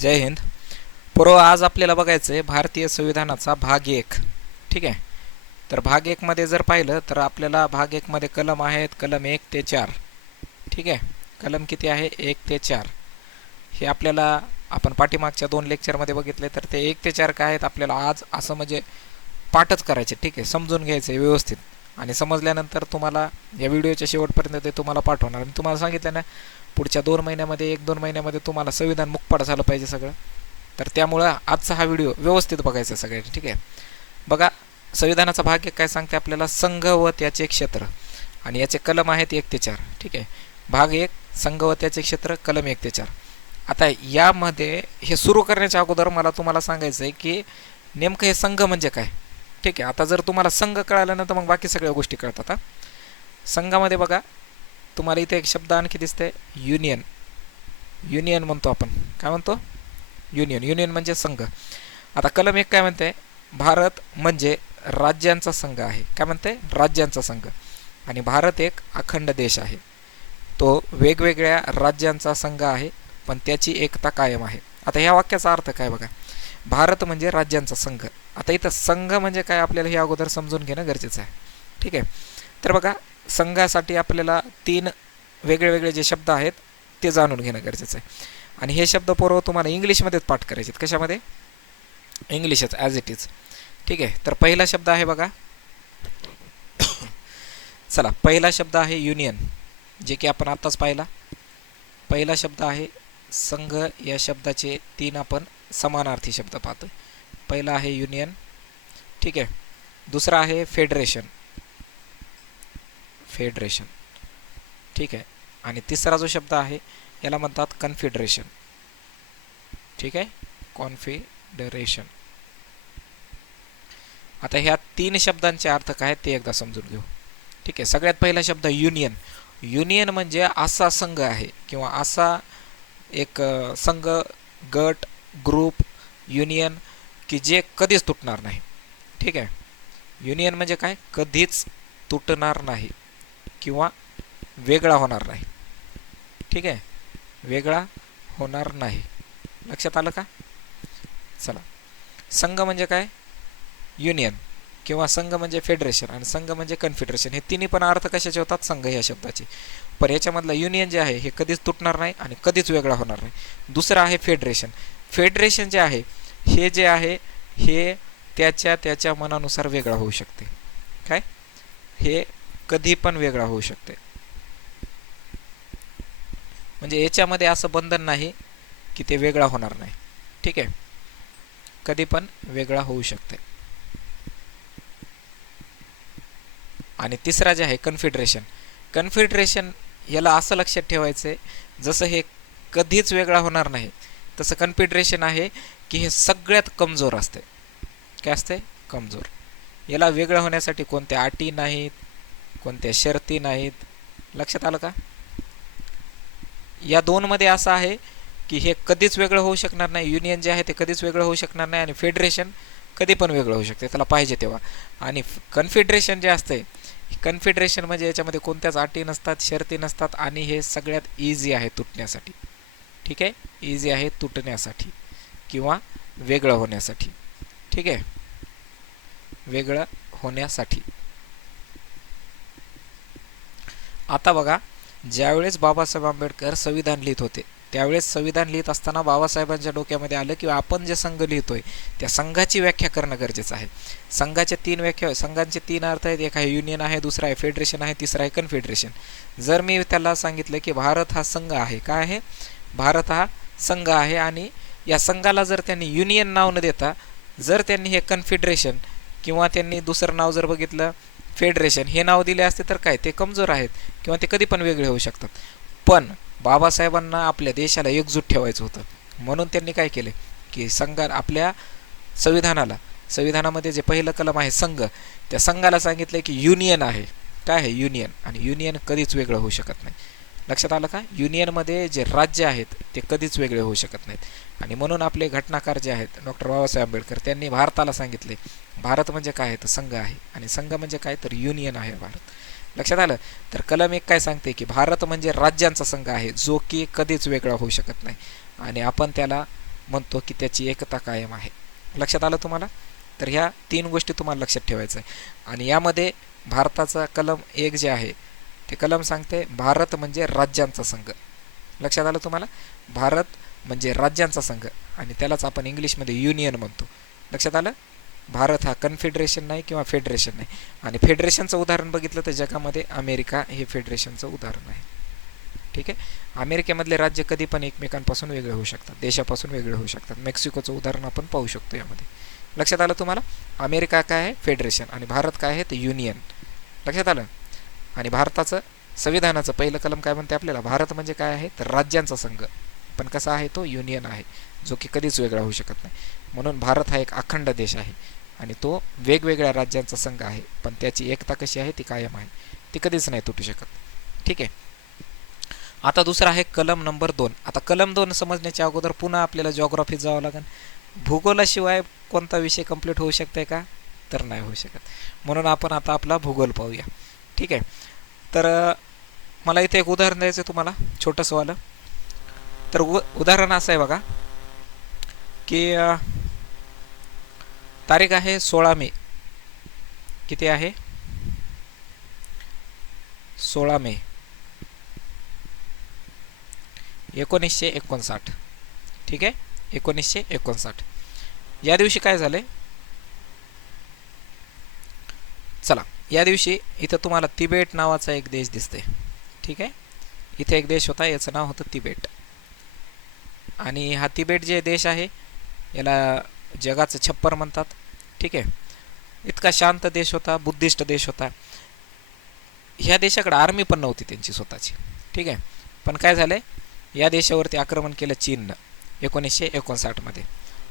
जय हिंद. पूर्व आज आपल्याला बघायचं आहे भारतीय संविधानाचा भाग एक. ठीक आहे? तर भाग एकमध्ये जर पाहिलं तर आपल्याला भाग एकमध्ये कलम आहेत कलम एक ते चार. ठीक आहे? कलम किती आहे? एक ते चार. हे आपल्याला आपण पाठीमागच्या दोन लेक्चरमध्ये बघितले तर ते एक ते चार काय आहेत? आपल्याला आज असं म्हणजे पाठच करायचे. ठीक आहे? समजून घ्यायचं आहे व्यवस्थित. आणि समजल्यानंतर तुम्हाला या व्हिडिओच्या शेवटपर्यंत ते तुम्हाला पाठवणार. आणि तुम्हाला सांगितलं ना पुढच्या दोन महिन्यामध्ये एक दोन महिन्यामध्ये तुम्हाला संविधान मुखपाठ झालं पाहिजे सगळं. तर त्यामुळं आजचा हा व्हिडिओ व्यवस्थित बघायचा सगळ्यांनी ठीक आहे? बघा संविधानाचा भाग एक काय सांगते आपल्याला? संघ व त्याचे क्षेत्र. आणि याचे कलम आहेत एक ते चार ठीक आहे? भाग एक संघ व त्याचे क्षेत्र कलम एक ते चार. आता यामध्ये हे सुरू करण्याच्या अगोदर मला तुम्हाला सांगायचं आहे की नेमकं हे संघ म्हणजे काय? ठीक आहे आता जर तुम्हाला संघ कळाला ना तर मग बाकी सगळ्या गोष्टी कळतात संघामध्ये बघा तुम्हाला इथे एक शब्द आणखी दिसते युनियन युनियन म्हणतो आपण. काय म्हणतो? युनियन युनियन म्हणजे संघ. आता कलम एक काय म्हणते भारत म्हणजे राज्यांचा संघ आहे. काय म्हणते राज्यांचा संघ. आणि भारत एक अखंड देश आहे. तो वेगवेगळ्या राज्यांचा संघ आहे पण त्याची एकता कायम आहे. आता ह्या वाक्याचा अर्थ काय बघा? भारत म्हणजे राज्यांचा संघ. आता इथं संघ म्हणजे काय आपल्याला हे अगोदर समजून घेणं गरजेचं आहे. ठीक आहे? तर बघा संघासाठी आपल्याला तीन वेगळे वेगळे जे शब्द आहेत ते जाणून घेणं गरजेचं आहे. आणि हे शब्द पूर्व तुम्हाला इंग्लिशमध्येच पाठ करायचे आहेत कशामध्ये? इंग्लिशच ॲज इट इज ठीक आहे? तर पहिला शब्द आहे बघा. चला पहिला शब्द आहे युनियन जे की आपण आत्ताच पाहिला. पहिला शब्द आहे संघ. या शब्दाचे तीन आपण समानार्थी शब्द पाहतो पहिला आहे युनियन. ठीक आहे. दुसरा आहे फेडरेशन. फेडरेशन. ठीक आहे. आणि तिसरा जो शब्द आहे याला म्हणतात कन्फेडरेशन. ठीक आहे? कॉन्फेडरेशन. आता ह्या तीन शब्दांचे अर्थ काय ते एकदा समजून घेऊ. ठीक आहे. सगळ्यात पहिला शब्द युनियन. युनियन म्हणजे असा संघ आहे किंवा असा एक संघ गट ग्रुप युनियन की जे कधीच तुटणार नाही. ठीक आहे? युनियन म्हणजे काय? कधीच तुटणार नाही किंवा वेगळा होणार नाही. ठीक आहे? वेगळा होणार नाही. लक्षात आलं का? चला. संघ म्हणजे काय? युनियन किंवा संघ म्हणजे फेडरेशन आणि संघ म्हणजे कन्फेडरेशन हे तिन्ही पण अर्थ कशाचे होतात? संघ या शब्दाचे. पण याच्यामधलं युनियन जे आहे हे कधीच तुटणार नाही आणि कधीच वेगळा होणार नाही. दुसरं आहे फेडरेशन फेडरेशन जे आहे हे जे आहे हे त्याच्या त्याच्या मनानुसार वेगळा होऊ शकते. काय? हे कधी पण वेगळा होऊ शकते. म्हणजे याच्यामध्ये असं बंधन नाही की ते वेगळा होणार नाही. ठीक आहे? कधी पण वेगळा होऊ शकते. आणि तिसरा जे आहे कन्फिडरेशन कन्फिडरेशन याला असं लक्षात ठेवायचं आहे जसं हे कधीच वेगळा होणार नाही तसं कन्फिडरेशन आहे की हे सगळ्यात कमजोर असते. काय असते? कमजोर. याला वेगळं होण्यासाठी कोणत्या अटी नाहीत कोणत्या शर्ती नाहीत. लक्षात आलं का? या दोनमध्ये असं आहे की हे कधीच वेगळं होऊ शकणार नाही. युनियन जे आहे ते कधीच वेगळं होऊ शकणार नाही आणि फेडरेशन कधी पण वेगळं होऊ शकते. त्याला पाहिजे तेव्हा. आणि कन्फिडरेशन जे असते कन्फिडरेशन म्हणजे याच्यामध्ये कोणत्याच अटी नसतात शर्ती नसतात आणि हे सगळ्यात इझी आहे तुटण्यासाठी. ठीक आहे? इझी आहे तुटण्यासाठी. किंवा वेगळं होण्यासाठी. ठीक आहे? वेगळं होण्यासाठी. आता बघा ज्यावेळेस बाबासाहेब आंबेडकर संविधान लिहित होते त्यावेळेस संविधान लिहित असताना बाबासाहेबांच्या डोक्यामध्ये आलं की आपण जे संघ लिहितोय त्या संघाची व्याख्या करणं गरजेचं आहे. संघाच्या तीन व्याख्या संघांचे तीन अर्थ आहेत. एक आहे युनियन आहे दुसरा आहे फेडरेशन आहे तिसरा आहे कन्फेडरेशन. जर मी त्याला सांगितलं की भारत हा संघ आहे काय आहे? भारत हा संघ आहे आणि या संघाला जर त्यांनी युनियन नाव न देता जर त्यांनी हे कन्फेडरेशन किंवा त्यांनी दुसरं नाव जर बघितलं फेडरेशन हे नाव दिले असते तर काय? ते कमजोर आहेत किंवा ते कधी पण वेगळे होऊ शकतात. पण बाबासाहेबांना आपल्या देशाला एकजूट ठेवायचं होतं. म्हणून त्यांनी काय केले? की संघा आपल्या संविधानाला संविधानामध्ये जे पहिलं कलम आहे संघ त्या संघाला सांगितलं की युनियन आहे. काय आहे? युनियन आणि युनियन कधीच वेगळं होऊ शकत नाही. लक्षात आलं का? युनियनमध्ये जे राज्य आहेत ते कधीच वेगळे होऊ शकत नाहीत. आणि म्हणून आपले घटनाकार जे आहेत डॉक्टर बाबासाहेब आंबेडकर त्यांनी भारताला सांगितले भारत म्हणजे काय? आहे तर संघ आहे. आणि संघ म्हणजे काय? तर युनियन आहे भारत. लक्षात आलं? तर कलम एक काय सांगते की भारत म्हणजे राज्यांचा संघ आहे जो की कधीच वेगळा होऊ शकत नाही. आणि आपण त्याला म्हणतो की त्याची एकता कायम आहे. लक्षात आलं तुम्हाला? तर ह्या तीन गोष्टी तुम्हाला लक्षात ठेवायचं आहे. आणि यामध्ये भारताचा कलम एक जे आहे ते कलम सांगते भारत म्हणजे राज्यांचा संघ. लक्षात आलं तुम्हाला? भारत म्हणजे राज्यांचा संघ. आणि त्यालाच आपण इंग्लिशमध्ये युनियन म्हणतो. लक्षात आलं? भारत हा कन्फेडरेशन नाही किंवा फेडरेशन नाही. आणि फेडरेशनचं उदाहरण बघितलं तर जगामध्ये अमेरिका हे फेडरेशनचं उदाहरण आहे. ठीक आहे? अमेरिकेमधले राज्य कधी पण एकमेकांपासून वेगळे होऊ शकतात. देशापासून वेगळे होऊ शकतात. मेक्सिकोचं उदाहरण आपण पाहू शकतो यामध्ये. लक्षात आलं तुम्हाला? अमेरिका काय आहे? फेडरेशन. आणि भारत काय आहे? ते युनियन. लक्षात आलं? आणि भारताचं संविधानाचं पहिलं कलम काय म्हणते आपल्याला? भारत म्हणजे काय आहे? तर राज्यांचा संघ. पण कसा आहे तो? युनियन आहे जो की कधीच वेगळा होऊ शकत नाही. म्हणून भारत हा एक अखंड देश आहे आणि तो वेगवेगळ्या राज्यांचा संघ आहे. पण त्याची एकता कशी आहे? ती कायम आहे. ती कधीच नाही तुटू शकत. ठीक आहे? आता दुसरा आहे कलम नंबर दोन. आता कलम दोन समजण्याच्या अगोदर पुन्हा आपल्याला जॉग्राफीत जावं लागेल भूगोलाशिवाय कोणता विषय कंप्लीट होऊ शकते का? तर नाही होऊ शकत. म्हणून आपण आता आपला भूगोल पाहूया. ठीक आहे. तर मला इथे एक उदाहरण द्यायचं आहे तुम्हाला छोटंसं वालं. तर उ उदाहरण असं आहे बघा की तारीख आहे सोळा मे. किती आहे? सोळा मे. एकोणीसशे एकोणसाठ. ठीक आहे? एकोणीसशे एकोणसाठ. या दिवशी काय झाले चला. या दिवशी इथं तुम्हाला तिबेट नावाचा एक देश दिसते ठीक आहे? इथे एक देश होता याचं नाव होतं तिबेट. आणि हा तिबेट जे देश आहे याला जगाचं छप्पर म्हणतात. ठीक आहे? इतका शांत देश होता बुद्धिस्ट देश होता. ह्या देशाकडे आर्मी पण नव्हती त्यांची स्वतःची. ठीक आहे? पण काय झालं या देशावरती आक्रमण केलं चीननं एकोणीसशे एकोणसाठमध्ये.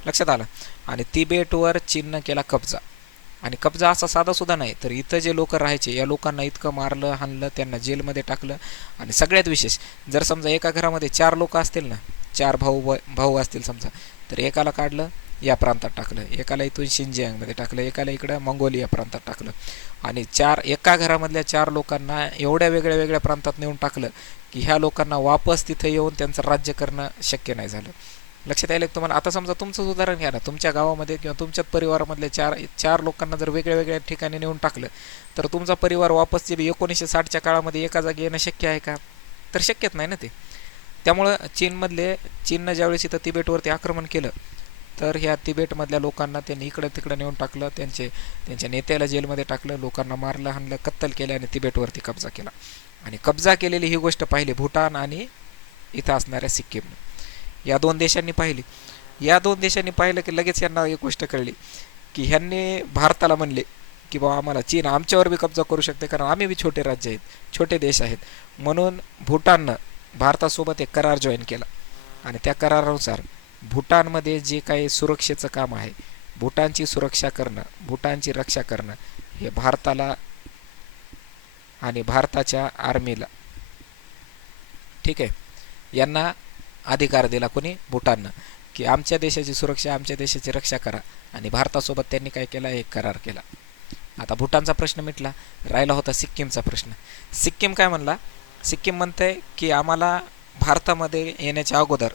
लक्षात आलं? आणि तिबेटवर चीननं केला कब्जा. आणि कब्जा असा साधा सुद्धा नाही. तर इथं जे लोक राहायचे या लोकांना इतकं मारलं हाणलं त्यांना जेलमध्ये टाकलं आणि सगळ्यात विशेष जर समजा एका घरामध्ये चार लोक असतील ना चार भाऊ भाऊ असतील समजा तर एकाला काढलं या प्रांतात टाकलं. एकाला इथून शिंजियांगमध्ये टाकलं एकाला इकडं मंगोलिया प्रांतात टाकलं. आणि चार एका घरामधल्या चार लोकांना एवढ्या वेगळ्या वेगळ्या प्रांतात नेऊन टाकलं की ह्या लोकांना वापस तिथं येऊन त्यांचं राज्य करणं शक्य नाही झालं. लक्षात यायला तुम्हाला? आता समजा तुमचंच उदाहरण घ्या ना. तुमच्या गावामध्ये किंवा तुमच्याच परिवारामधल्या चार चार लोकांना जर वेगळ्या वेगळ्या ठिकाणी नेऊन टाकलं तर तुमचा परिवार वापस जे एकोणीसशे साठच्या काळामध्ये एका जागी येणं शक्य आहे का? तर शक्यच नाही ना ते. त्यामुळं चीनमधले चीननं ज्यावेळेस इथं तिबेटवरती आक्रमण केलं तर ह्या तिबेटमधल्या लोकांना त्यांनी इकडं तिकडं नेऊन टाकलं त्यांचे त्यांच्या नेत्याला जेलमध्ये टाकलं लोकांना मारलं हाणलं कत्तल केलं आणि तिबेटवरती कब्जा केला. आणि कब्जा केलेली ही गोष्ट पाहिली भूटान आणि इथं असणाऱ्या सिक्कीमनं. या दोन देशांनी पाहिली. या दोन देशांनी पाहिलं की लगेच यांना एक गोष्ट कळली की ह्यांनी भारताला म्हणले की बाबा आम्हाला चीन आमच्यावर बी कब्जा करू शकते कारण आम्ही बी छोटे राज्य आहेत छोटे देश आहेत. म्हणून भूटाननं भारतासोबत एक करार जॉईन केला. आणि त्या करारानुसार भूटानमध्ये जे काही सुरक्षेचं काम आहे भूटानची सुरक्षा करणं भूटानची रक्षा करणं हे भारताला आणि भारताच्या आर्मीला ठीक आहे? यांना अधिकार दिला कोणी? भूटाननं. की आमच्या देशाची सुरक्षा आमच्या देशाची रक्षा करा. आणि भारतासोबत त्यांनी काय केला? एक करार केला. आता भूटानचा प्रश्न मिटला. राहिला होता सिक्कीमचा प्रश्न. सिक्कीम काय म्हणला? सिक्कीम म्हणते की आम्हाला भारतामध्ये येण्याच्या अगोदर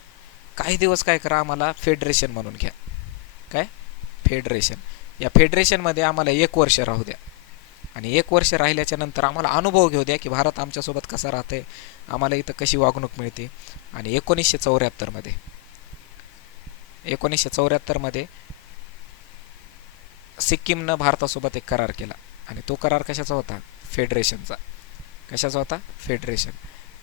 काही दिवस काय करा? आम्हाला फेडरेशन म्हणून घ्या. काय? फेडरेशन. या फेडरेशनमध्ये आम्हाला एक वर्ष राहू द्या. आणि एक वर्ष राहिल्याच्या नंतर आम्हाला अनुभव घेऊ द्या की भारत आमच्यासोबत कसा राहते आम्हाला इथं कशी वागणूक मिळते. आणि एकोणीसशे चौऱ्याहत्तरमध्ये एकोणीसशे चौऱ्याहत्तरमध्ये सिक्कीमनं भारतासोबत एक करार केला. आणि तो करार कशाचा होता? फेडरेशनचा. कशाचा होता? फेडरेशन.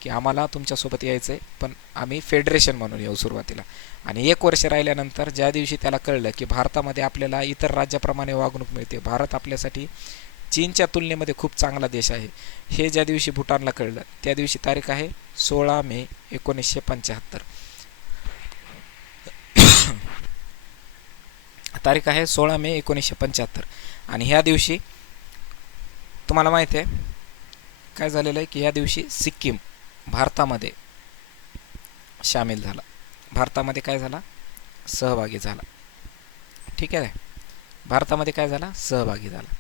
की आम्हाला तुमच्यासोबत यायचं आहे पण आम्ही फेडरेशन म्हणून येऊ सुरुवातीला. आणि एक वर्ष राहिल्यानंतर ज्या दिवशी त्याला कळलं की भारतामध्ये आपल्याला इतर राज्याप्रमाणे वागणूक मिळते भारत आपल्यासाठी चीनच्या तुलनेमध्ये खूप चांगला देश आहे. हे ज्या दिवशी भूटानला कळलं त्या दिवशी तारीख आहे सोळा मे एकोणीसशे पंच्याहत्तर. तारीख आहे सोळा मे एकोणीसशे पंच्याहत्तर. आणि ह्या दिवशी तुम्हाला माहिती आहे काय झालेलं आहे की या दिवशी सिक्कीम भारतामध्ये सामील झाला. भारतामध्ये काय झाला? सहभागी झाला. ठीक आहे? भारतामध्ये काय झाला? सहभागी झाला.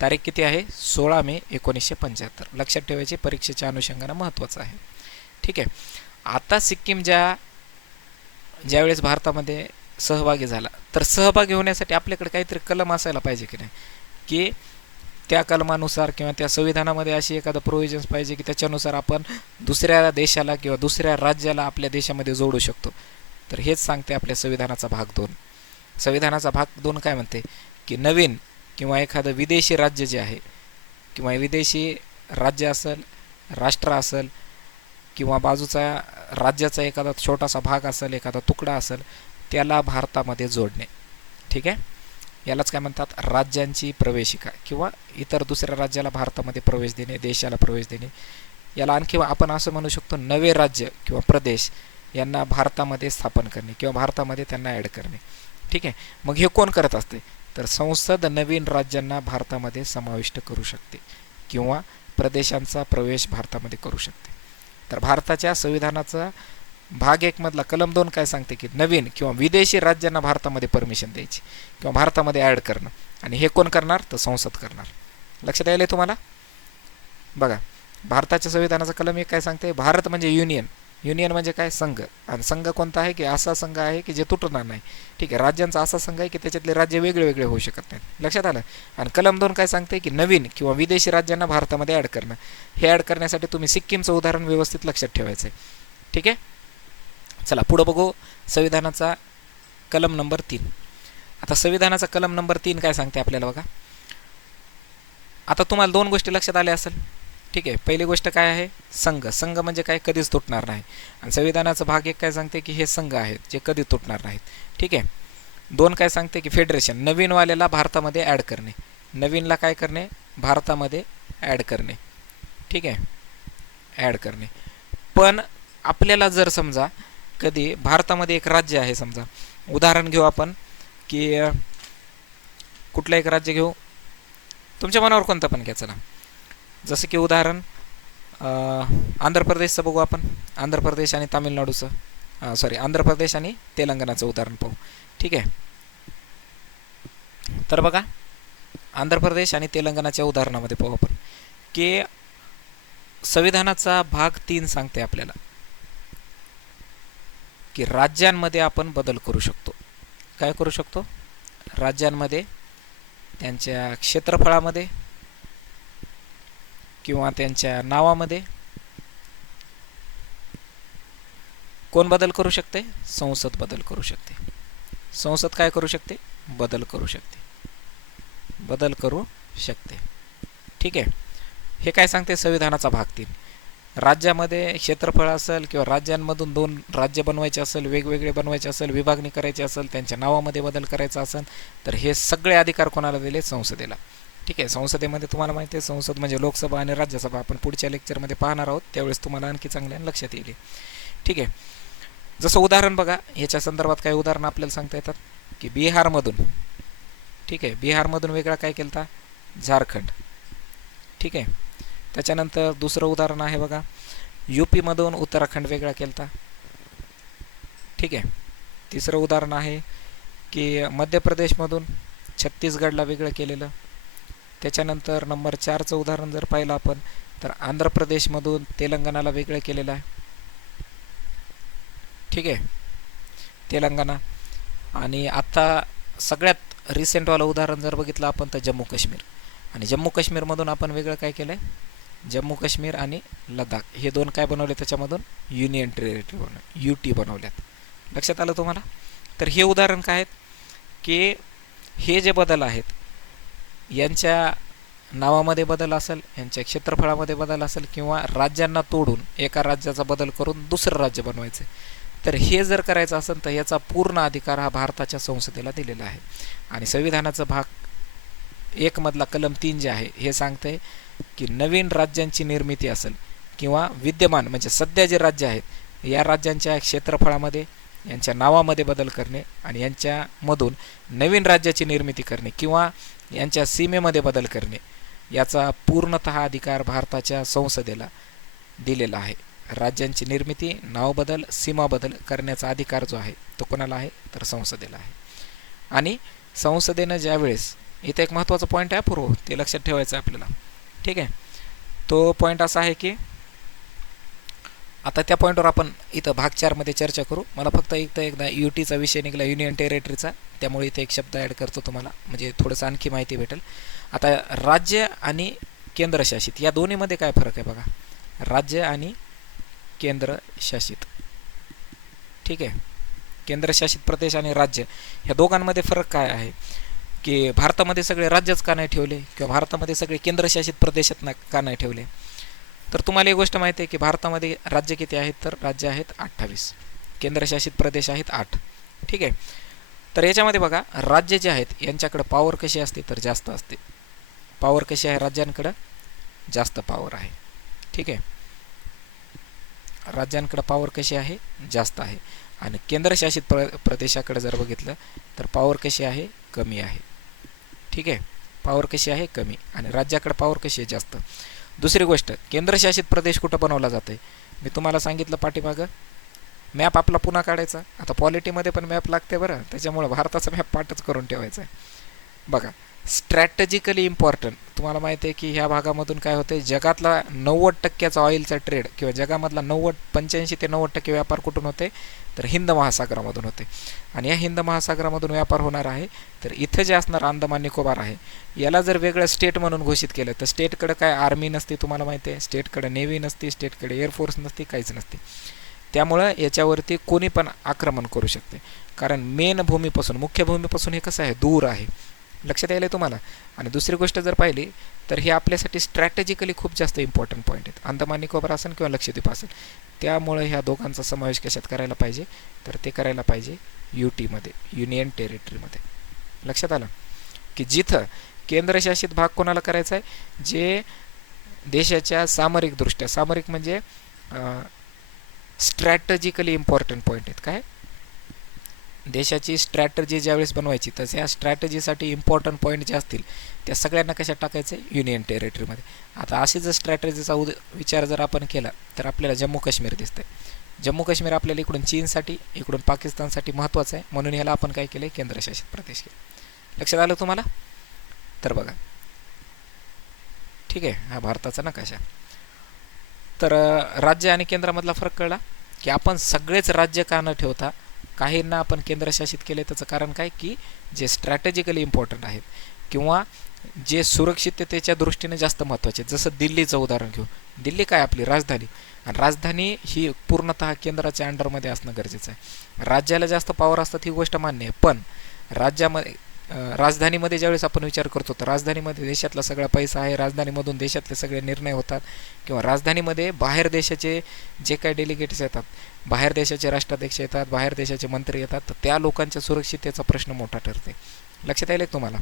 तारीख किती आहे? सोळा मे एकोणीसशे पंच्याहत्तर. लक्षात ठेवायचे परीक्षेच्या अनुषंगानं महत्त्वाचं आहे. ठीक आहे. आता सिक्कीम ज्या ज्यावेळेस भारतामध्ये सहभागी झाला तर सहभागी होण्यासाठी आपल्याकडे काहीतरी कलम असायला पाहिजे की नाही? की त्या कलमानुसार किंवा त्या संविधानामध्ये अशी एखादं प्रोव्हिजन्स पाहिजे की त्याच्यानुसार आपण दुसऱ्या देशाला किंवा दुसऱ्या राज्याला आपल्या देशामध्ये जोडू शकतो. तर हेच सांगते आपल्या संविधानाचा भाग दोन. संविधानाचा भाग दोन काय म्हणते? की नवीन किंवा एखादं विदेशी राज्य जे आहे किंवा विदेशी राज्य असेल राष्ट्र असेल किंवा बाजूचा राज्याचा एखादा छोटासा भाग असेल एखादा तुकडा असेल त्याला भारतामध्ये जोडणे. ठीक आहे? यालाच काय म्हणतात? राज्यांची प्रवेशिका किंवा इतर दुसऱ्या राज्याला भारतामध्ये प्रवेश देणे देशाला प्रवेश देणे. याला आणखी आपण असं म्हणू शकतो नवे राज्य किंवा प्रदेश यांना भारतामध्ये स्थापन करणे किंवा भारतामध्ये त्यांना ॲड करणे. ठीक आहे? मग हे कोण करत असते? तर संसद नवीन राज्यांना भारतामध्ये समाविष्ट करू शकते किंवा प्रदेशांचा प्रवेश भारतामध्ये करू शकते. तर भारताच्या संविधानाचा भाग एकमधला कलम दोन काय सांगते की नवीन किंवा विदेशी राज्यांना भारतामध्ये परमिशन द्यायची किंवा भारतामध्ये ॲड करणं. आणि हे कोण करणार? तर संसद करणार. लक्षात यायला तुम्हाला? बघा भारताच्या संविधानाचा कलम एक काय सांगते? भारत म्हणजे युनियन युनियन म्हणजे काय? संघ. आणि संघ कोणता आहे की असा संघ आहे की जे तुटणार नाही. ठीक आहे राज्यांचा असा संघ आहे की त्याच्यातले राज्य वेगळे वेगळे होऊ शकत नाहीत. लक्षात आलं? आणि कलम दोन काय सांगते की नवीन किंवा विदेशी राज्यांना भारतामध्ये ॲड करणं. हे ॲड करण्यासाठी तुम्ही सिक्कीमचं उदाहरण व्यवस्थित लक्षात ठेवायचं आहे ठीक आहे? चला पुढं बघू. संविधानाचा कलम नंबर तीन. आता संविधानाचा कलम नंबर तीन काय सांगते आपल्याला बघा? आता तुम्हाला दोन गोष्टी लक्षात आल्या असेल. ठीक आहे पहिली गोष्ट काय आहे? संघ. संघ म्हणजे काय? कधीच तुटणार नाही. आणि संविधानाचा भाग एक काय सांगते की हे संघ आहेत जे कधी तुटणार नाहीत. ठीक आहे? दोन काय सांगते की फेडरेशन. नवीनवाल्याला भारतामध्ये ॲड करणे. नवीनला काय करणे? भारतामध्ये ॲड करणे. ठीक आहे? ॲड करणे. पण आपल्याला जर समजा कधी भारतामध्ये एक राज्य आहे समजा. उदाहरण घेऊ आपण की कुठलं एक राज्य घेऊ? तुमच्या मनावर कोणतं पण घ्या चला. जसं की उदाहरण आंध्र प्रदेशचं बघू आपण. आंध्र प्रदेश आणि तामिळनाडूचं. सॉरी आंध्र प्रदेश आणि तेलंगणाचं उदाहरण पाहू. ठीक आहे? तर बघा आंध्र प्रदेश आणि तेलंगणाच्या उदाहरणामध्ये पाहू आपण. की संविधानाचा भाग तीन सांगते आपल्याला. की राज्यांमध्ये आपण बदल करू शकतो. काय करू शकतो? राज्यांमध्ये त्यांच्या क्षेत्रफळामध्ये किंवा त्यांच्या नावामध्ये? कोण बदल करू शकते? संसद बदल करू शकते. संसद काय करू शकते? बदल करू शकते. बदल करू शकते. ठीक आहे. हे काय सांगते? संविधानाचा भाग तीन. राज्यामध्ये क्षेत्रफळ असेल किंवा राज्यांमधून दोन राज्य बनवायचे असेल वेगवेगळे बनवायचे असेल विभागणी करायची असेल त्यांच्या नावामध्ये बदल करायचा असेल तर हे सगळे अधिकार कोणाला दिले? संसदेला. ठीक आहे संसदेमध्ये तुम्हाला माहिती आहे संसद म्हणजे लोकसभा आणि राज्यसभा. आपण पुढच्या लेक्चरमध्ये पाहणार आहोत. त्यावेळेस तुम्हाला आणखी चांगल्या लक्षात येईल ठीक आहे. जसं उदाहरण बघा ह्याच्या संदर्भात काही उदाहरणं आपल्याला सांगता येतात की बिहारमधून ठीक आहे बिहारमधून वेगळा काय केला झारखंड. ठीक आहे. त्याच्यानंतर दुसरं उदाहरण आहे बघा. यू पीमधून उत्तराखंड वेगळा केलता. ठीक आहे. तिसरं उदाहरण आहे की मध्य प्रदेशमधून छत्तीसगडला वेगळं केलेलं. त्याच्यानंतर नंबर चारचं उदाहरण जर पाहिलं आपण तर आंध्र प्रदेशमधून तेलंगणाला वेगळं केलेलं आहे. ठीक आहे? तेलंगणा. आणि आत्ता सगळ्यात रिसेंटवालं उदाहरण जर बघितलं आपण तर जम्मू काश्मीर. आणि जम्मू काश्मीरमधून आपण वेगळं काय केलं आहे जम्मू काश्मीर आणि लडाख हे दोन काय बनवले त्याच्यामधून? युनियन टेरिटरी बनव यू टी बनवल्यात. लक्षात आलं तुम्हाला? तर हे उदाहरण काय आहेत? की हे जे बदल आहेत यांच्या नावामध्ये बदल असेल यांच्या क्षेत्रफळामध्ये बदल असेल किंवा राज्यांना तोडून एका राज्याचा बदल करून दुसरं राज्य बनवायचं. तर हे जर करायचं असेल तर याचा पूर्ण अधिकार हा भारताच्या संसदेला दिलेला आहे. आणि संविधानाचा भाग एकमधला कलम तीन जे आहे हे सांगते की नवीन राज्यांची निर्मिती असेल किंवा विद्यमान म्हणजे सध्या जे राज्य आहेत या राज्यांच्या क्षेत्रफळामध्ये यांच्या नावामध्ये बदल करणे आणि यांच्यामधून नवीन राज्याची निर्मिती करणे किंवा यांच्या सीमेमध्ये बदल करणे याचा पूर्णत अधिकार भारताच्या संसदेला दिलेला आहे. राज्यांची निर्मिती नाव बदल सीमा बदल करण्याचा अधिकार जो आहे तो कोणाला आहे? तर संसदेला आहे. आणि संसदेनं ज्यावेळेस इथं एक महत्त्वाचा पॉईंट आहे पूर्व ते लक्षात ठेवायचं आहे आपल्याला. ठीक आहे? तो पॉईंट असा आहे की आता त्या पॉईंटवर आपण इथं भाग चारमध्ये चर्चा करू. मला फक्त इथं एकदा यू टीचा विषय निघाला युनियन टेरिटरीचा त्यामुळे इथे एक शब्द ॲड करतो तुम्हाला. म्हणजे थोडंसं आणखी माहिती भेटेल. आता राज्य आणि केंद्रशासित या दोन्हीमध्ये काय फरक आहे बघा? राज्य आणि केंद्रशासित. ठीक आहे? केंद्रशासित प्रदेश आणि राज्य ह्या दोघांमध्ये फरक काय आहे? की भारतामध्ये सगळे राज्यच का नाही ठेवले? किंवा भारतामध्ये सगळे केंद्रशासित प्रदेशात ना का नाही ठेवले? तर तुम्हाला एक गोष्ट माहिती आहे की भारतामध्ये राज्य किती आहेत? तर राज्य आहेत अठ्ठावीस. केंद्रशासित प्रदेश आहेत आठ. ठीक आहे? तर याच्यामध्ये बघा राज्य जे आहेत यांच्याकडं पॉवर कशी असते? तर जास्त असते. पॉवर कशी आहे राज्यांकडं? जास्त पॉवर आहे. ठीक आहे? राज्यांकडं पॉवर कशी आहे? जास्त आहे. आणि केंद्रशासित प्र प्रदेशाकडे जर बघितलं तर पॉवर कशी आहे? कमी आहे. ठीक आहे? पॉवर कशी आहे? कमी. आणि राज्याकडे पॉवर कशी आहे? जास्त. दुसरी गोष्ट केंद्रशासित प्रदेश कुठं बनवला जातो आहे मी तुम्हाला सांगितलं पाठीमागं. मॅप आपला पुन्हा काढायचा. आता पॉलिटीमध्ये पण मॅप लागते बरं. त्याच्यामुळं भारताचा मॅप पाठच करून ठेवायचा आहे बघा स्ट्रॅटेजिकली इम्पॉर्टंट तुम्हाला माहिती आहे की ह्या भागामधून काय होते जगातला नव्वद टक्क्याचा ऑइलचा ट्रेड किंवा जगामधला नव्वद पंच्याऐंशी ते नव्वद टक्के व्यापार कुठून होते? तर हिंद महासागरामधून होते. आणि या हिंद महासागरामधून व्यापार होणार आहे तर इथं जे असणार अंदमान निकोबार आहे याला जर वेगळं स्टेट म्हणून घोषित केलं तर स्टेटकडं काय आर्मी नसते तुम्हाला माहिती आहे? स्टेटकडे नेव्ही नसते स्टेटकडे एअरफोर्स नसते काहीच नसते. त्यामुळं याच्यावरती कोणी पण आक्रमण करू शकते. कारण मेन भूमीपासून मुख्य भूमीपासून हे कसं आहे? दूर आहे. लक्षात यायला तुम्हाला? आणि दुसरी गोष्ट जर पाहिली तर हे आपल्यासाठी स्ट्रॅटेजिकली खूप जास्त इम्पॉर्टंट पॉईंट आहेत. अंदमान निकोबार असेल किंवा लक्षद्वीप असेल त्यामुळे ह्या दोघांचा समावेश कशात करायला पाहिजे? तर ते करायला पाहिजे यू टीमध्ये युनियन टेरिटरीमध्ये लक्षात आलं? की जिथं केंद्रशासित भाग कोणाला करायचा आहे? जे देशाच्या सामरिकदृष्ट्या सामरिक म्हणजे स्ट्रॅटजिकली इम्पॉर्टंट पॉईंट आहेत. काय? देशाची स्ट्रॅटजी ज्यावेळेस बनवायची तर या स्ट्रॅटजीसाठी इम्पॉर्टंट पॉईंट जे असतील त्या सगळ्यांना कशात टाकायचं? आहे युनियन टेरिटरीमध्ये आता अशी जर स्ट्रॅटजीचा उद विचार जर आपण केला तर आपल्याला जम्मू काश्मीर दिसतंय. जम्मू काश्मीर आपल्याला इकडून चीनसाठी इकडून पाकिस्तानसाठी महत्त्वाचं आहे म्हणून याला आपण काय केलं केंद्रशासित प्रदेश केलं. लक्षात आलं तुम्हाला? तर बघा. ठीक आहे हा भारताचा नकाशा. तर राज्य आणि केंद्रामधला फरक कळला की आपण सगळेच राज्य का न ठेवता काहींना आपण केंद्रशासित केले त्याचं कारण काय की जे स्ट्रॅटेजिकली इम्पॉर्टंट आहेत किंवा जे सुरक्षिततेच्या दृष्टीने जास्त महत्त्वाचे जसं दिल्लीचं उदाहरण घेऊ. दिल्ली काय आपली राजधानी? आणि राजधानी ही पूर्णतः केंद्राच्या अंडरमध्ये असणं गरजेचं आहे. राज्याला जास्त पॉवर असतात ही गोष्ट मान्य आहे. पण राज्यामध्ये राजधानीमध्ये ज्यावेळेस आपण विचार करतो तर राजधानीमध्ये देशातला सगळा पैसा आहे राजधानीमधून देशातले सगळे निर्णय होतात. किंवा राजधानीमध्ये बाहेर देशाचे जे काय डेलिगेट्स येतात बाहेर देशाचे राष्ट्राध्यक्ष येतात बाहेर देशाचे मंत्री येतात तर त्या लोकांच्या सुरक्षिततेचा प्रश्न मोठा ठरते. लक्षात येईल तुम्हाला?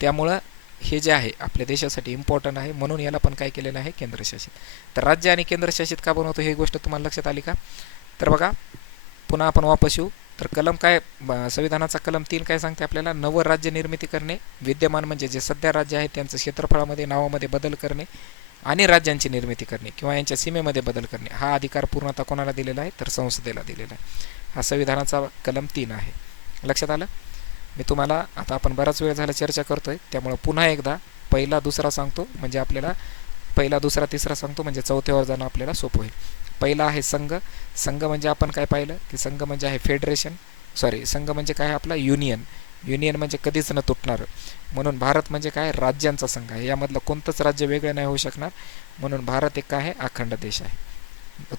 त्यामुळं हे जे आहे आपल्या देशासाठी इम्पॉर्टंट आहे म्हणून याला पण काय केलेलं आहे केंद्रशासित. तर राज्य आणि केंद्रशासित का बनवतो ही गोष्ट तुम्हाला लक्षात आली का? तर बघा पुन्हा आपण वापस येऊ. तर कलम काय संविधानाचा कलम तीन काय सांगते आपल्याला? नवं राज्य निर्मिती करणे विद्यमान म्हणजे जे सध्या राज्य आहे त्यांचं क्षेत्रफळामध्ये नावामध्ये बदल करणे आणि राज्यांची निर्मिती करणे किंवा यांच्या सीमेमध्ये बदल करणे. हा अधिकार पूर्णतः कोणाला दिलेला आहे? तर संसदेला दिलेला आहे. हा संविधानाचा कलम तीन आहे. लक्षात आलं? मी तुम्हाला आता आपण बराच वेळ झाला चर्चा करतोय त्यामुळं पुन्हा एकदा पहिला दुसरा सांगतो म्हणजे आपल्याला पहिला दुसरा तिसरा सांगतो म्हणजे चौथ्यावर जाणं आपल्याला सोपं होईल. पहिला आहे संघ. संघ म्हणजे आपण काय पाहिलं की संघ म्हणजे आहे फेडरेशन. सॉरी संघ म्हणजे काय आपला? युनियन. युनियन म्हणजे कधीच न तुटणारं. म्हणून भारत म्हणजे काय? राज्यांचा संघ आहे. यामधलं कोणतंच राज्य वेगळं नाही होऊ शकणार. म्हणून भारत एक काय आहे अखंड देश आहे.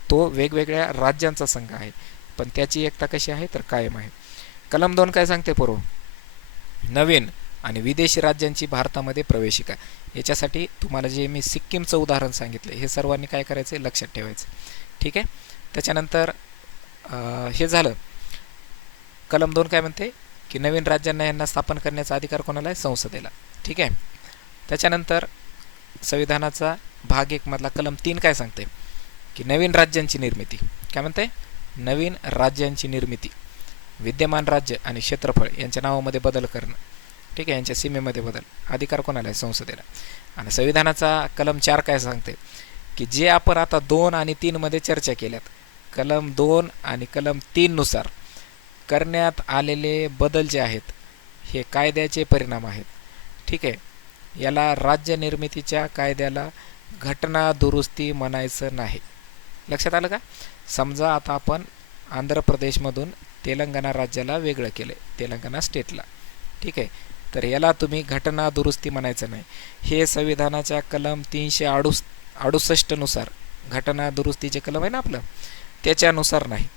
तो वेगवेगळ्या राज्यांचा संघ आहे. पण त्याची एकता कशी आहे? तर कायम आहे. कलम दोन काय सांगते पूर्व नवीन आणि विदेशी राज्यांची भारतामध्ये प्रवेशिका. याच्यासाठी तुम्हाला जे मी सिक्कीमचं उदाहरण सांगितलं हे सर्वांनी काय करायचं लक्षात ठेवायचं ठीक आहे? त्याच्यानंतर हे झालं. कलम दोन काय म्हणते? की नवीन राज्यांना यांना स्थापन करण्याचा अधिकार कोणाला आहे संसदेला. ठीक आहे? त्याच्यानंतर संविधानाचा भाग एकमधला कलम तीन काय सांगते? की नवीन राज्यांची निर्मिती. काय म्हणते? नवीन राज्यांची निर्मिती. विद्यमान राज्य आणि क्षेत्रफळ यांच्या नावामध्ये बदल करणं. ठीक आहे? यांच्या सीमेमध्ये बदल. अधिकार कोणाला आहे संसदेला. आणि संविधानाचा कलम चार काय सांगते? की जे आपण आता दोन आणि तीनमध्ये चर्चा केल्यात कलम दोन आणि कलम तीननुसार करण्यात आलेले बदल जे आहेत हे कायद्याचे परिणाम आहेत. ठीक आहे? याला राज्य निर्मितीच्या कायद्याला घटना दुरुस्ती म्हणायचं नाही. लक्षात आलं का? समजा आता आपण आंध्र प्रदेशमधून तेलंगणा राज्याला वेगळं केलं आहे तेलंगणा स्टेटला. ठीक आहे? तर याला तुम्ही घटना दुरुस्ती म्हणायचं नाही. हे संविधानाच्या कलम तीनशे अडुस अडुसष्टनुसार घटना दुरुस्तीचे कलम आहे ना आपलं त्याच्यानुसार नाही.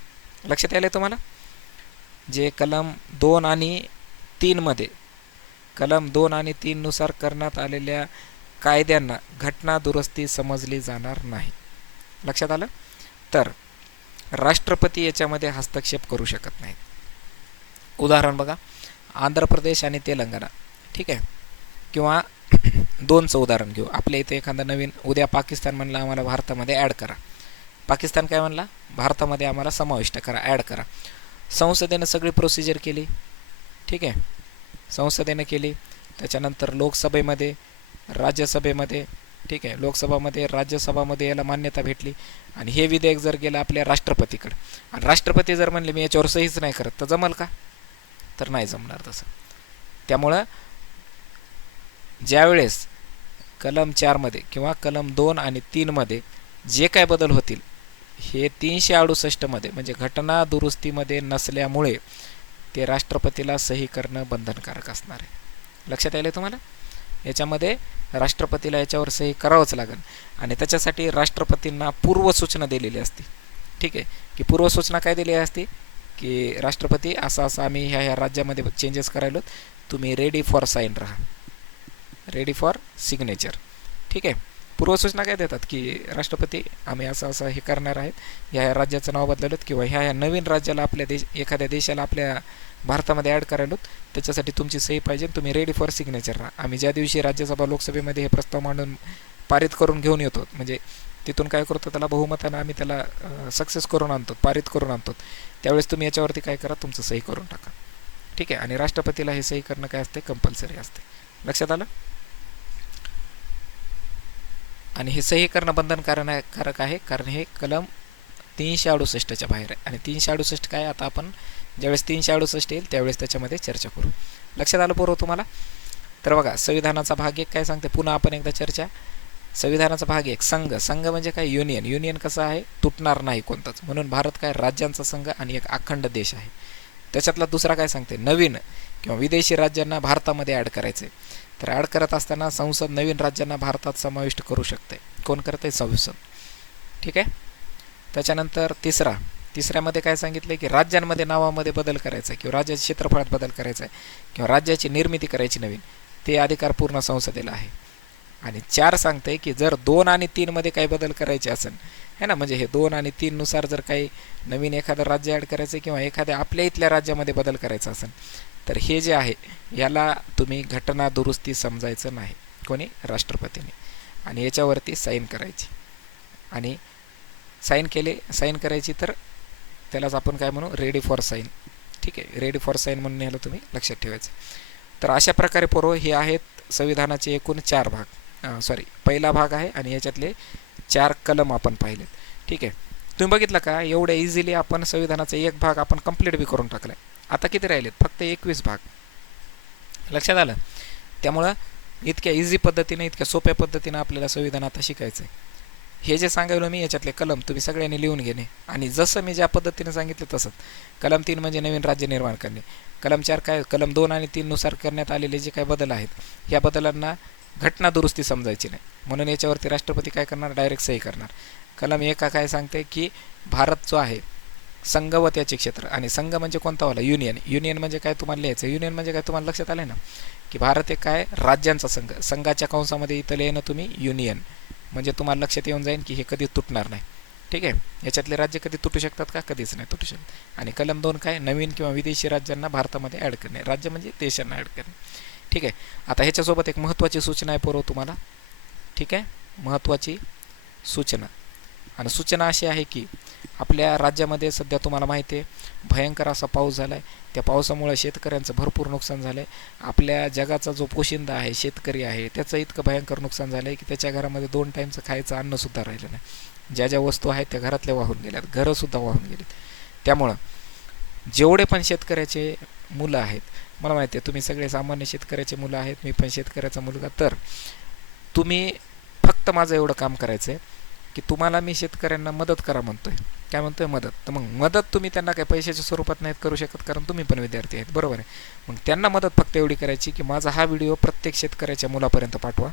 लक्षात आलं तुम्हाला? जे कलम दोन आणि तीनमध्ये कलम दोन आणि तीननुसार करण्यात आलेल्या कायद्यांना घटना दुरुस्ती समजली जाणार नाही. लक्षात आलं? तर राष्ट्रपती याच्यामध्ये हस्तक्षेप करू शकत नाहीत. उदाहरण बघा आंध्र प्रदेश आणि तेलंगणा ठीक आहे? किंवा दोनचं उदाहरण घेऊ. आपल्या इथे एखादा नवीन उद्या पाकिस्तान म्हणलं आम्हाला भारतामध्ये ॲड करा. पाकिस्तान काय म्हणला? भारतामध्ये आम्हाला समाविष्ट करा ॲड करा. संसदेनं सगळी प्रोसिजर केली. ठीक आहे? संसदेनं केली. त्याच्यानंतर लोकसभेमध्ये राज्यसभेमध्ये ठीक आहे? लोकसभामध्ये राज्यसभामध्ये याला मान्यता भेटली. आणि हे विधेयक जर गेलं आपल्या राष्ट्रपतीकडे. आणि राष्ट्रपती जर म्हणले मी याच्यावर सहीच नाही करत तर जमल का? तर नाही जमणार तसं. त्यामुळं ज्यावेळेस कलम चारमध्ये किंवा कलम दोन आणि तीनमध्ये जे काय बदल होतील हे तीनशे अडुसष्टमध्ये म्हणजे घटना दुरुस्तीमध्ये नसल्यामुळे ते राष्ट्रपतीला सही करणं बंधनकारक असणार आहे. लक्षात आलं तुम्हाला? याच्यामध्ये राष्ट्रपतीला याच्यावर सही करावंच लागेल. आणि त्याच्यासाठी राष्ट्रपतींना पूर्वसूचना दिलेली असते. ठीक आहे? की पूर्वसूचना काय दिली असती? की राष्ट्रपती असं असं आम्ही ह्या ह्या राज्यामध्ये चेंजेस करायलो तुम्ही रेडी फॉर साईन राहा. रेडी फॉर सिग्नेचर ठीक आहे. पूर्वसूचना काय देतात की राष्ट्रपती आम्ही असं असं हे करणार आहेत. ह्या ह्या राज्याचं नाव बदललं किंवा ह्या ह्या नवीन राज्याला आपल्या देश एखाद्या देशाला आपल्या भारतामध्ये ॲड करायलो त्याच्यासाठी तुमची सही पाहिजे. तुम्ही रेडी फॉर सिग्नेचर राहा. आम्ही ज्या दिवशी राज्यसभा लोकसभेमध्ये हे प्रस्ताव मांडून पारित करून घेऊन येतो म्हणजे तिथून काय करतो त्याला बहुमतानं आम्ही त्याला सक्सेस करून आणतो पारित करून आणतो. त्यावेळेस तुम्ही याच्यावरती काय करा तुमचं सही करून टाका. ठीक आहे. आणि राष्ट्रपतीला हे सही करणं काय असते? कंपल्सरी असते. लक्षात आलं? आणि हे सही करणं बंधनकारक आहे कारण हे कलम तीनशे अडुसष्टच्या बाहेर आहे. आणि तीनशे अडुसष्ट काय? आता आपण ज्यावेळेस तीनशे अडुसष्ट येईल त्यावेळेस त्याच्यामध्ये चर्चा करू. लक्षात आलं पूर्व तुम्हाला? तर बघा संविधानाचा भाग एक काय सांगते? पुन्हा आपण एकदा चर्चा. संविधानाचा भाग एक संघ. संघ म्हणजे काय? युनियन. युनियन कसं आहे? तुटणार नाही कोणताच. म्हणून भारत काय? राज्यांचा संघ आणि एक अखंड देश आहे. त्याच्यातला दुसरा काय सांगते? नवीन किंवा विदेशी राज्यांना भारतामध्ये ॲड करायचं आहे तर ॲड करत असताना संसद नवीन राज्यांना भारतात समाविष्ट करू शकते. कोण करते संसद. ठीक आहे? त्याच्यानंतर तिसरा. तिसऱ्यामध्ये काय सांगितलं की राज्यांमध्ये नावामध्ये बदल करायचा किंवा राज्याच्या क्षेत्रफळात बदल करायचा आहे किंवा राज्याची निर्मिती करायची नवीन ते अधिकार पूर्ण संसदेला आहे. आणि चार सांगते की जर दोन आणि तीनमध्ये काही बदल करायचे असेल है ना? म्हणजे हे दोन आणि तीननुसार जर काही नवीन एखादं राज्य ॲड करायचं किंवा एखाद्या आपल्या इथल्या राज्यामध्ये बदल करायचा असेल तर हे जे आहे याला तुम्ही घटना दुरुस्ती समजायचं नाही. कोणी? राष्ट्रपतीने. आणि याच्यावरती साईन करायची. आणि साईन केले साईन करायची तर त्यालाच आपण काय म्हणू? रेडी फॉर साईन ठीक आहे. रेडी फॉर साईन म्हणून याला तुम्ही लक्षात ठेवायचं. तर अशा प्रकारे पोरो हे आहेत संविधानाचे एकूण चार भाग. सॉरी पहिला भाग आहे आणि याच्यातले चार कलम आपण पाहिलेत. ठीक आहे. तुम्ही बघितलं का? एवढ्या इझिली आपण संविधानाचा एक भाग आपण कंप्लीट बी करून टाकला आहे आता किती राहिलेत? फक्त एकवीस भाग. लक्षात आलं? त्यामुळं इतक्या इझी पद्धतीने इतक्या सोप्या पद्धतीनं आपल्याला संविधान आता शिकायचं आहे हे जे सांगायलो मी याच्यातले कलम तुम्ही सगळ्यांनी लिहून घेणे. आणि जसं मी ज्या पद्धतीने सांगितलं तसंच. कलम तीन म्हणजे नवीन राज्य निर्माण करणे. कलम चार काय कलम दोन आणि तीननुसार करण्यात आलेले जे काही बदल आहेत या बदलांना घटना दुरुस्ती समजायची नाही. म्हणून याच्यावरती राष्ट्रपती काय करणार? डायरेक्ट सही करणार. कलम एका काय सांगते की भारत जो आहे संघ व त्याचे क्षेत्र. आणि संघ म्हणजे कोणता वाला? युनियन. युनियन म्हणजे काय तुम्हाला लिहायचं? युनियन म्हणजे काय तुम्हाला लक्षात आलं ना? की भारत एक काय? राज्यांचा संघ. संघाच्या कंसामध्ये इथं लिहिणं तुम्ही? युनियन. म्हणजे तुम्हाला लक्षात येऊन जाईल की हे कधी तुटणार नाही. ठीक आहे? याच्यातले राज्य कधी तुटू शकतात का? कधीच नाही तुटू शकत. आणि कलम दोन काय? नवीन किंवा विदेशी राज्यांना भारतामध्ये ॲड करणे. राज्य म्हणजे देशांना ॲड करणे. ठीक आहे? आता ह्याच्यासोबत एक महत्त्वाची सूचना आहे पूर्व तुम्हाला. ठीक आहे? महत्त्वाची सूचना. आणि सूचना अशी आहे की आपल्या राज्यामध्ये सध्या तुम्हाला माहिती आहे भयंकर असा पाऊस झाला आहे त्या पावसामुळे शेतकऱ्यांचं भरपूर नुकसान झालं आहे आपल्या जगाचा जो पोशिंदा आहे शेतकरी आहे त्याचं इतकं भयंकर नुकसान झालं आहे की त्याच्या घरामध्ये दोन टाईमचं खायचं अन्नसुद्धा राहिलं नाही. ज्या ज्या वस्तू आहेत त्या घरातल्या वाहून गेल्यात घरंसुद्धा वाहून गेलीत. त्यामुळं जेवढे पण शेतकऱ्याचे मुलं आहेत मला माहिती आहे तुम्ही सगळे सामान्य शेतकऱ्याचे मुलं आहेत मी पण शेतकऱ्याचा मुलगा तर तुम्ही फक्त माझं एवढं काम करायचं आहे की तुम्हाला मी शेतकऱ्यांना मदत करा म्हणतो आहे काय म्हणतोय? मदत. तर मग मदत तुम्ही त्यांना काही पैशाच्या स्वरूपात नाहीत करू शकत कारण तुम्ही पण विद्यार्थी आहेत. बरोबर आहे? मग त्यांना मदत फक्त एवढी करायची की माझा हा व्हिडिओ प्रत्येक शेतकऱ्याच्या मुलापर्यंत पाठवा.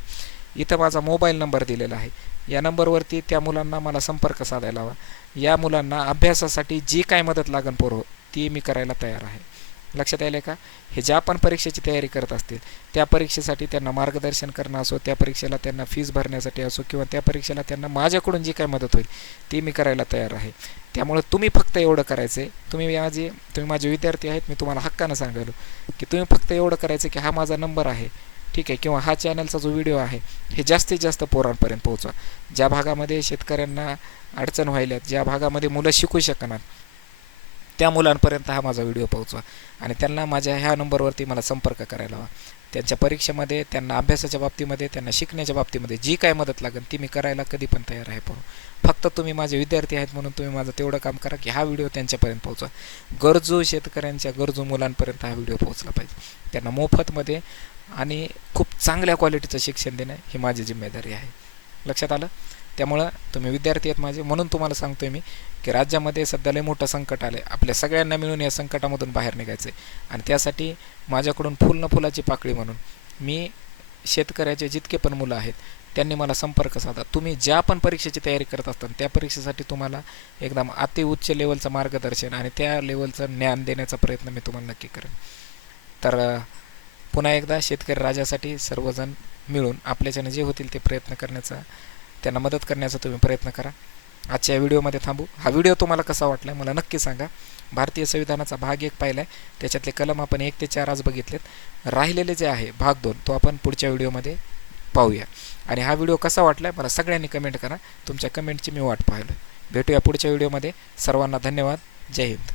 इथं माझा मोबाईल नंबर दिलेला आहे. या नंबरवरती त्या मुलांना मला संपर्क साधायला हवा. या मुलांना अभ्यासासाठी जी काय मदत लागण पोरं ती मी करायला तयार आहे. लक्षात आले का? हे ज्या पण परीक्षेची तयारी करत असतील त्या परीक्षेसाठी त्यांना मार्गदर्शन करणं असो त्या परीक्षेला त्यांना फीज भरण्यासाठी असो किंवा त्या परीक्षेला त्यांना माझ्याकडून जी काय मदत होईल ती मी करायला तयार आहे. त्यामुळे तुम्ही फक्त एवढं करायचं आहे तुम्ही माझे तुम्ही माझे विद्यार्थी आहेत मी तुम्हाला हक्कानं सांगायलो की तुम्ही फक्त एवढं करायचं की हा माझा नंबर आहे ठीक आहे किंवा हा चॅनलचा जो व्हिडिओ आहे हे जास्तीत जास्त पोरांपर्यंत पोहोचवा. ज्या भागामध्ये शेतकऱ्यांना अडचण व्हायल्यात ज्या भागामध्ये मुलं शिकू शकणार त्या मुलांपर्यंत हा माझा व्हिडिओ पोहोचवा. आणि त्यांना माझ्या ह्या नंबरवरती मला संपर्क करायला हवा. त्यांच्या परीक्षेमध्ये त्यांना अभ्यासाच्या बाबतीमध्ये त्यांना शिकण्याच्या बाबतीमध्ये जी काय मदत लागेल ती मी करायला कधी पण तयार आहे पण. फक्त तुम्ही माझे विद्यार्थी आहेत म्हणून तुम्ही माझं तेवढं काम करा की हा व्हिडिओ त्यांच्यापर्यंत पोहोचवा. गरजू शेतकऱ्यांच्या गरजू मुलांपर्यंत हा व्हिडिओ पोहोचला पाहिजे. त्यांना मोफतमध्ये आणि खूप चांगल्या क्वालिटीचं शिक्षण देणं ही माझी जिम्मेदारी आहे. लक्षात आलं? त्यामुळं तुम्ही विद्यार्थी आहेत माझे म्हणून तुम्हाला सांगतोय मी की राज्यामध्ये सध्या लय मोठं संकट आलं आहे आपल्या सगळ्यांना मिळून या संकटामधून बाहेर निघायचं आहे आणि त्यासाठी माझ्याकडून फुल न फुलाची पाकळी म्हणून मी शेतकऱ्याचे जितके पण मुलं आहेत त्यांनी मला संपर्क साधा. तुम्ही ज्या पण परीक्षेची तयारी करत असता त्या परीक्षेसाठी तुम्हाला एकदम अति उच्च लेवलचं मार्गदर्शन आणि त्या लेवलचं ज्ञान देण्याचा प्रयत्न मी तुम्हाला नक्की करेन. तर पुन्हा एकदा शेतकरी राजासाठी सर्वजण मिळून आपल्याच्याने जे होतील ते प्रयत्न करण्याचा त्यांना मदत करण्याचा तुम्ही प्रयत्न करा. आजच्या या व्हिडिओमध्ये थांबू. हा व्हिडिओ तुम्हाला कसा वाटला मला नक्की सांगा. भारतीय संविधानाचा भाग एक पाहिला आहे त्याच्यातले कलम आपण एक ते चार आज बघितलेत. राहिलेले जे आहे भाग दोन तो आपण पुढच्या व्हिडिओमध्ये पाहूया. आणि हा व्हिडिओ कसा वाटला मला सगळ्यांनी कमेंट करा. तुमच्या कमेंटची मी वाट पाहिलं भेटूया पुढच्या व्हिडिओमध्ये. सर्वांना धन्यवाद. जय हिंद.